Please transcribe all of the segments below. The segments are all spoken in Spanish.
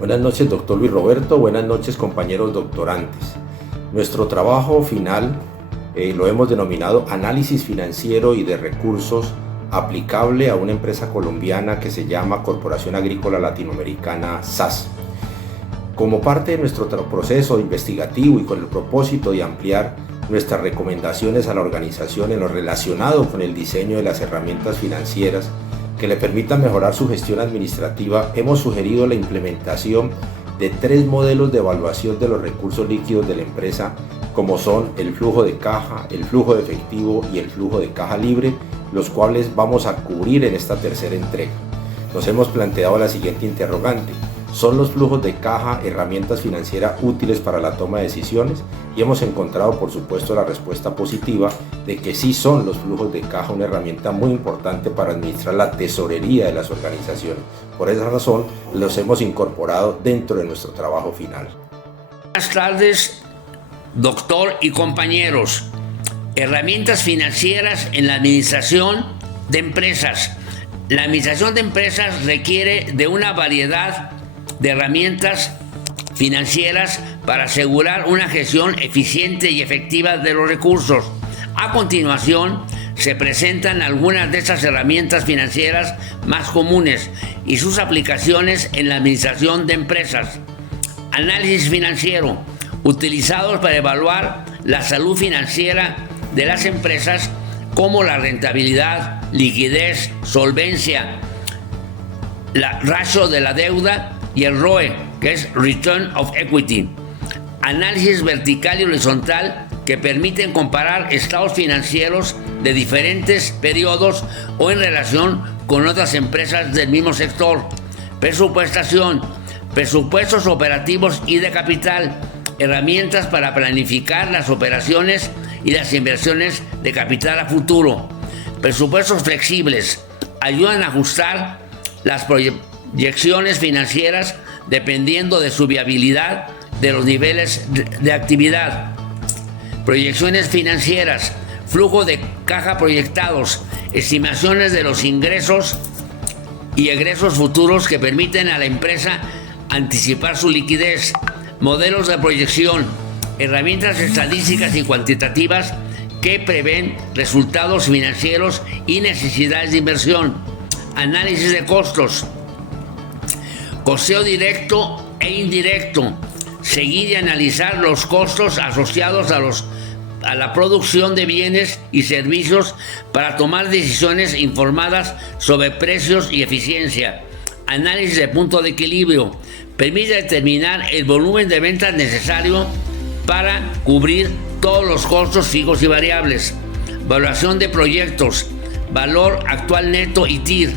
Buenas noches, doctor Luis Roberto. Buenas noches, compañeros doctorantes. Nuestro trabajo final lo hemos denominado Análisis Financiero y de Recursos aplicable a una empresa colombiana que se llama Corporación Agrícola Latinoamericana SAS. Como parte de nuestro proceso investigativo y con el propósito de ampliar nuestras recomendaciones a la organización en lo relacionado con el diseño de las herramientas financieras que le permitan mejorar su gestión administrativa, hemos sugerido la implementación de 3 modelos de evaluación de los recursos líquidos de la empresa, como son el flujo de caja, el flujo de efectivo y el flujo de caja libre, los cuales vamos a cubrir en esta tercera entrega. Nos hemos planteado la siguiente interrogante: ¿son los flujos de caja herramientas financieras útiles para la toma de decisiones? Y hemos encontrado, por supuesto, la respuesta positiva de que sí son los flujos de caja una herramienta muy importante para administrar la tesorería de las organizaciones. Por esa razón, los hemos incorporado dentro de nuestro trabajo final. Buenas tardes, doctor y compañeros. Herramientas financieras en la administración de empresas. La administración de empresas requiere de una variedad de herramientas financieras para asegurar una gestión eficiente y efectiva de los recursos. A continuación, se presentan algunas de estas herramientas financieras más comunes y sus aplicaciones en la administración de empresas. Análisis financiero, utilizados para evaluar la salud financiera de las empresas, como la rentabilidad, liquidez, solvencia, la ratio de la deuda y el ROE, que es Return of Equity. Análisis vertical y horizontal que permiten comparar estados financieros de diferentes periodos o en relación con otras empresas del mismo sector. Presupuestación, presupuestos operativos y de capital, herramientas para planificar las operaciones y las inversiones de capital a futuro. Presupuestos flexibles, ayudan a ajustar las proyecciones financieras dependiendo de su viabilidad de los niveles de actividad. Proyecciones financieras, flujo de caja proyectados, estimaciones de los ingresos y egresos futuros que permiten a la empresa anticipar su liquidez. Modelos de proyección, herramientas estadísticas y cuantitativas que prevén resultados financieros y necesidades de inversión. Análisis de costos, costeo directo e indirecto, seguir y analizar los costos asociados a la producción de bienes y servicios para tomar decisiones informadas sobre precios y eficiencia. Análisis de punto de equilibrio, permite determinar el volumen de ventas necesario para cubrir todos los costos fijos y variables. Evaluación de proyectos, valor actual neto y TIR,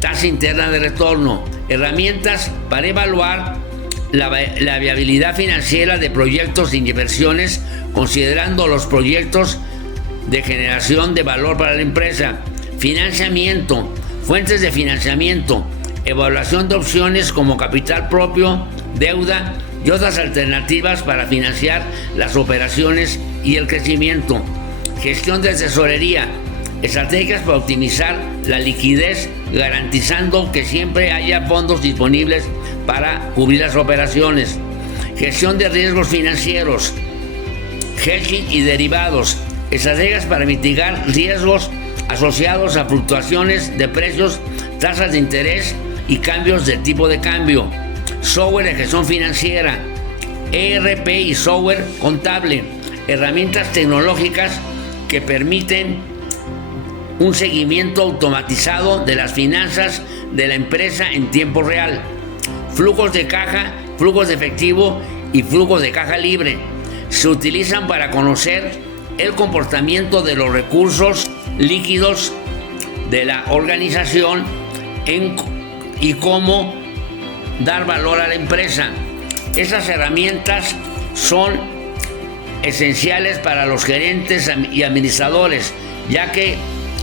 tasa interna de retorno, herramientas para evaluar la viabilidad financiera de proyectos de inversiones, considerando los proyectos de generación de valor para la empresa. Financiamiento, fuentes de financiamiento, evaluación de opciones como capital propio, deuda y otras alternativas para financiar las operaciones y el crecimiento. Gestión de tesorería, estrategias para optimizar la liquidez, garantizando que siempre haya fondos disponibles para cubrir las operaciones. Gestión de riesgos financieros, hedging y derivados, estrategias para mitigar riesgos asociados a fluctuaciones de precios, tasas de interés y cambios de tipo de cambio. Software de gestión financiera, ERP y software contable, herramientas tecnológicas que permiten un seguimiento automatizado de las finanzas de la empresa en tiempo real. Flujos de caja, flujos de efectivo y flujos de caja libre se utilizan para conocer el comportamiento de los recursos líquidos de la organización y cómo dar valor a la empresa. Esas herramientas son esenciales para los gerentes y administradores, ya que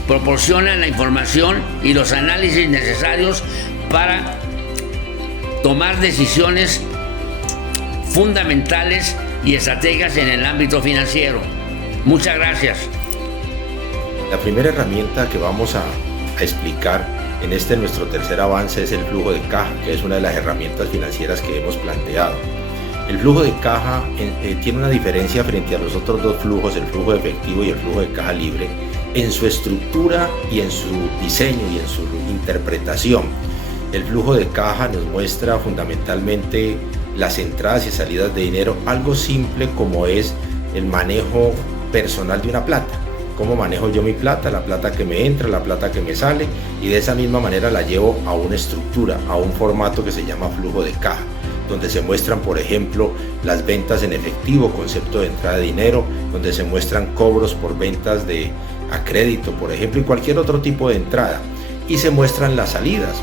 proporcionan la información y los análisis necesarios para tomar decisiones fundamentales y estrategias en el ámbito financiero. Muchas gracias. La primera herramienta que vamos a explicar En este nuestro tercer avance es el flujo de caja, que es una de las herramientas financieras que hemos planteado. El flujo de caja tiene una diferencia frente a los otros dos flujos, el flujo de efectivo y el flujo de caja libre, en su estructura y en su diseño y en su interpretación. El flujo de caja nos muestra fundamentalmente las entradas y salidas de dinero, algo simple como es el manejo personal de una plata. Cómo manejo yo mi plata, la plata que me entra, la plata que me sale, y de esa misma manera la llevo a una estructura, a un formato que se llama flujo de caja, donde se muestran, por ejemplo, las ventas en efectivo, concepto de entrada de dinero, donde se muestran cobros por ventas a crédito, por ejemplo, y cualquier otro tipo de entrada, y se muestran las salidas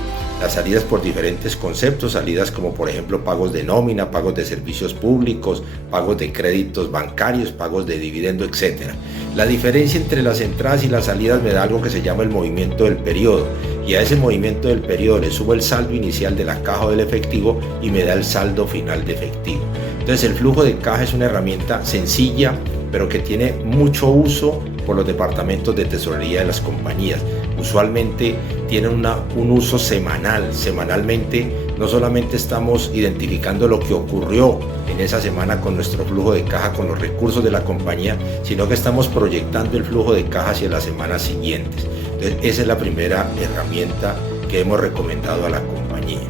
por diferentes conceptos, salidas como por ejemplo pagos de nómina, pagos de servicios públicos, pagos de créditos bancarios, pagos de dividendo, etc. La diferencia entre las entradas y las salidas me da algo que se llama el movimiento del periodo, y a ese movimiento del periodo le subo el saldo inicial de la caja o del efectivo y me da el saldo final de efectivo. Entonces el flujo de caja es una herramienta sencilla, pero que tiene mucho uso por los departamentos de tesorería de las compañías. Usualmente tienen un uso semanal. Semanalmente no solamente estamos identificando lo que ocurrió en esa semana con nuestro flujo de caja, con los recursos de la compañía, sino que estamos proyectando el flujo de caja hacia las semanas siguientes. Entonces, esa es la primera herramienta que hemos recomendado a la compañía.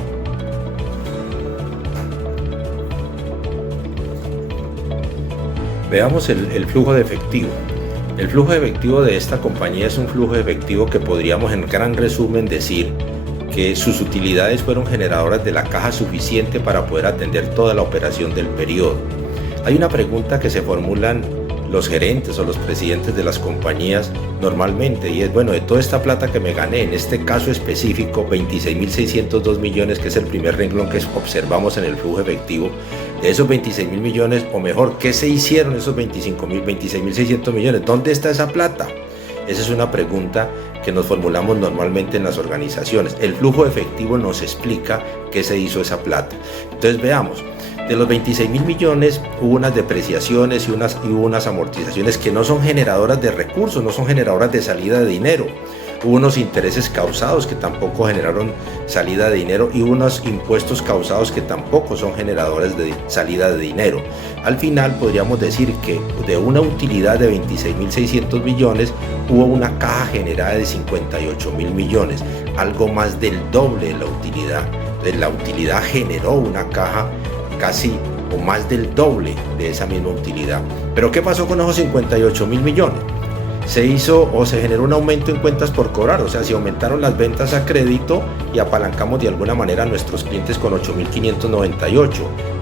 Veamos el flujo de efectivo. El flujo de efectivo de esta compañía es un flujo de efectivo que podríamos en gran resumen decir que sus utilidades fueron generadoras de la caja suficiente para poder atender toda la operación del periodo. Hay una pregunta que se formulan los gerentes o los presidentes de las compañías normalmente, y es, bueno, de toda esta plata que me gané, en este caso específico 26.602 millones, que es el primer renglón que observamos en el flujo efectivo, de esos 26.000 millones, o mejor, ¿qué se hicieron esos 26.600 millones? ¿Dónde está esa plata? Esa es una pregunta que nos formulamos normalmente en las organizaciones. El flujo efectivo nos explica qué se hizo esa plata. Entonces veamos, de los 26.000 millones hubo unas depreciaciones y hubo unas amortizaciones que no son generadoras de recursos, no son generadoras de salida de dinero. Hubo unos intereses causados que tampoco generaron salida de dinero y unos impuestos causados que tampoco son generadores de salida de dinero. Al final podríamos decir que de una utilidad de 26.600 millones hubo una caja generada de 58.000 millones, algo más del doble de la utilidad. Entonces, la utilidad generó una caja casi o más del doble de esa misma utilidad. Pero ¿qué pasó con esos 58.000 millones? Se hizo o se generó un aumento en cuentas por cobrar, o sea, se aumentaron las ventas a crédito y apalancamos de alguna manera a nuestros clientes con 8.598,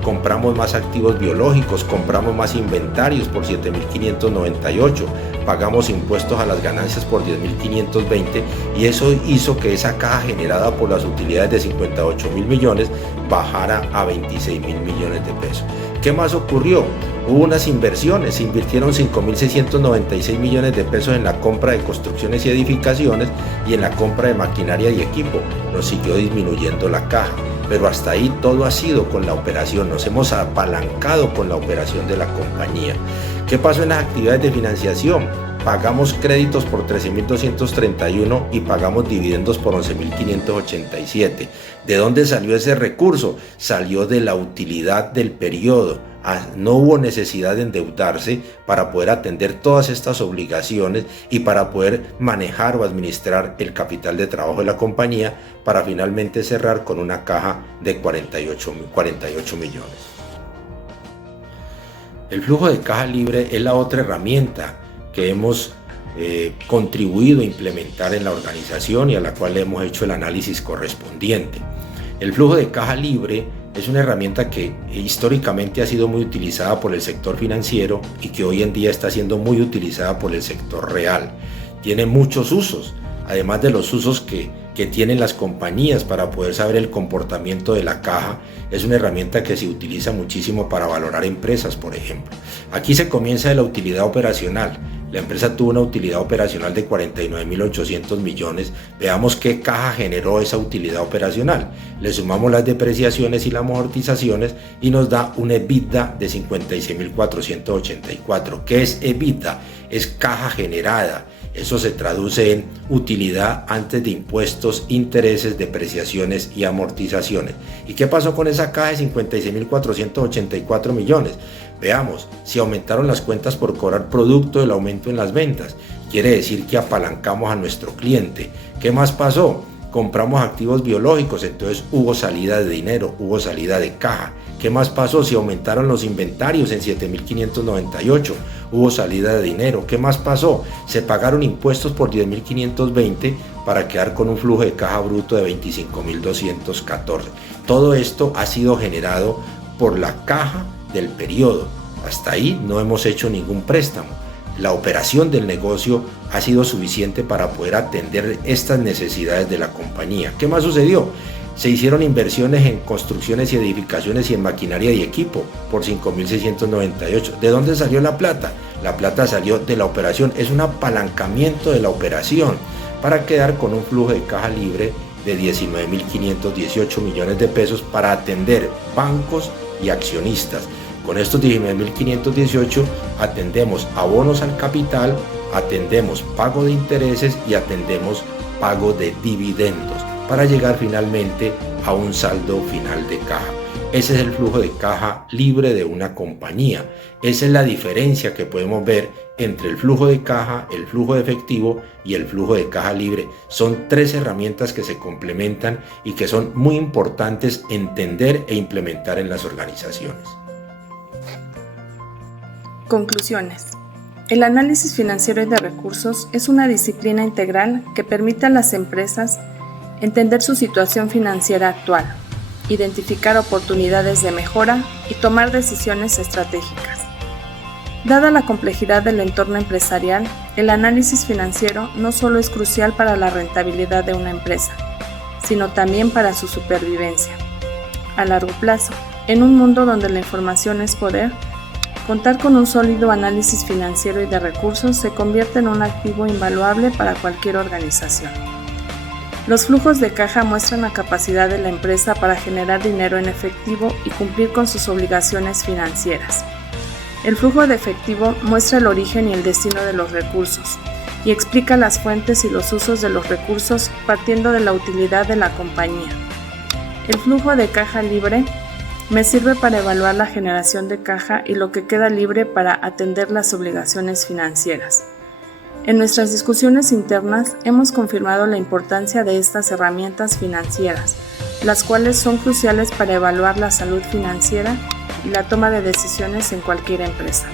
compramos más activos biológicos, compramos más inventarios por 7.598, pagamos impuestos a las ganancias por 10.520 y eso hizo que esa caja generada por las utilidades de 58.000 millones bajara a 26.000 millones de pesos. ¿Qué más ocurrió? Hubo unas inversiones, se invirtieron 5.696 millones de pesos en la compra de construcciones y edificaciones y en la compra de maquinaria y equipo. Nos siguió disminuyendo la caja, pero hasta ahí todo ha sido con la operación, nos hemos apalancado con la operación de la compañía. ¿Qué pasó en las actividades de financiación? Pagamos créditos por 13.231 y pagamos dividendos por 11.587. ¿De dónde salió ese recurso? Salió de la utilidad del periodo. No hubo necesidad de endeudarse para poder atender todas estas obligaciones y para poder manejar o administrar el capital de trabajo de la compañía para finalmente cerrar con una caja de 48 millones. El flujo de caja libre es la otra herramienta que hemos contribuido a implementar en la organización y a la cual hemos hecho el análisis correspondiente. El flujo de caja libre es una herramienta que históricamente ha sido muy utilizada por el sector financiero y que hoy en día está siendo muy utilizada por el sector real. Tiene muchos usos, además de los usos que tienen las compañías para poder saber el comportamiento de la caja. Es una herramienta que se utiliza muchísimo para valorar empresas, por ejemplo. Aquí se comienza de la utilidad operacional. La empresa tuvo una utilidad operacional de 49.800 millones. Veamos qué caja generó esa utilidad operacional. Le sumamos las depreciaciones y las amortizaciones y nos da un EBITDA de 56.484. ¿Qué es EBITDA? Es caja generada. Eso se traduce en utilidad antes de impuestos, intereses, depreciaciones y amortizaciones. ¿Y qué pasó con esa caja de 56.484 millones? Veamos, si aumentaron las cuentas por cobrar producto del aumento en las ventas, quiere decir que apalancamos a nuestro cliente. ¿Qué más pasó? Compramos activos biológicos, entonces hubo salida de dinero, hubo salida de caja. ¿Qué más pasó? Si aumentaron los inventarios en 7.598, hubo salida de dinero. ¿Qué más pasó? Se pagaron impuestos por 10.520 para quedar con un flujo de caja bruto de 25.214. Todo esto ha sido generado por la caja del periodo. Hasta ahí no hemos hecho ningún préstamo. La operación del negocio ha sido suficiente para poder atender estas necesidades de la compañía. ¿Qué más sucedió? Se hicieron inversiones en construcciones y edificaciones y en maquinaria y equipo por 5.698. ¿De dónde salió la plata? La plata salió de la operación. Es un apalancamiento de la operación para quedar con un flujo de caja libre de 19.518 millones de pesos para atender bancos y accionistas. Con estos 19.518 atendemos abonos al capital, atendemos pago de intereses y atendemos pago de dividendos para llegar finalmente a un saldo final de caja. Ese es el flujo de caja libre de una compañía. Esa es la diferencia que podemos ver entre el flujo de caja, el flujo de efectivo y el flujo de caja libre. Son tres herramientas que se complementan y que son muy importantes entender e implementar en las organizaciones. Conclusiones. El análisis financiero y de recursos es una disciplina integral que permite a las empresas entender su situación financiera actual, identificar oportunidades de mejora y tomar decisiones estratégicas. Dada la complejidad del entorno empresarial, el análisis financiero no solo es crucial para la rentabilidad de una empresa, sino también para su supervivencia. A largo plazo, en un mundo donde la información es poder, contar con un sólido análisis financiero y de recursos se convierte en un activo invaluable para cualquier organización. Los flujos de caja muestran la capacidad de la empresa para generar dinero en efectivo y cumplir con sus obligaciones financieras. El flujo de efectivo muestra el origen y el destino de los recursos y explica las fuentes y los usos de los recursos partiendo de la utilidad de la compañía. El flujo de caja libre me sirve para evaluar la generación de caja y lo que queda libre para atender las obligaciones financieras. En nuestras discusiones internas hemos confirmado la importancia de estas herramientas financieras, las cuales son cruciales para evaluar la salud financiera y la toma de decisiones en cualquier empresa.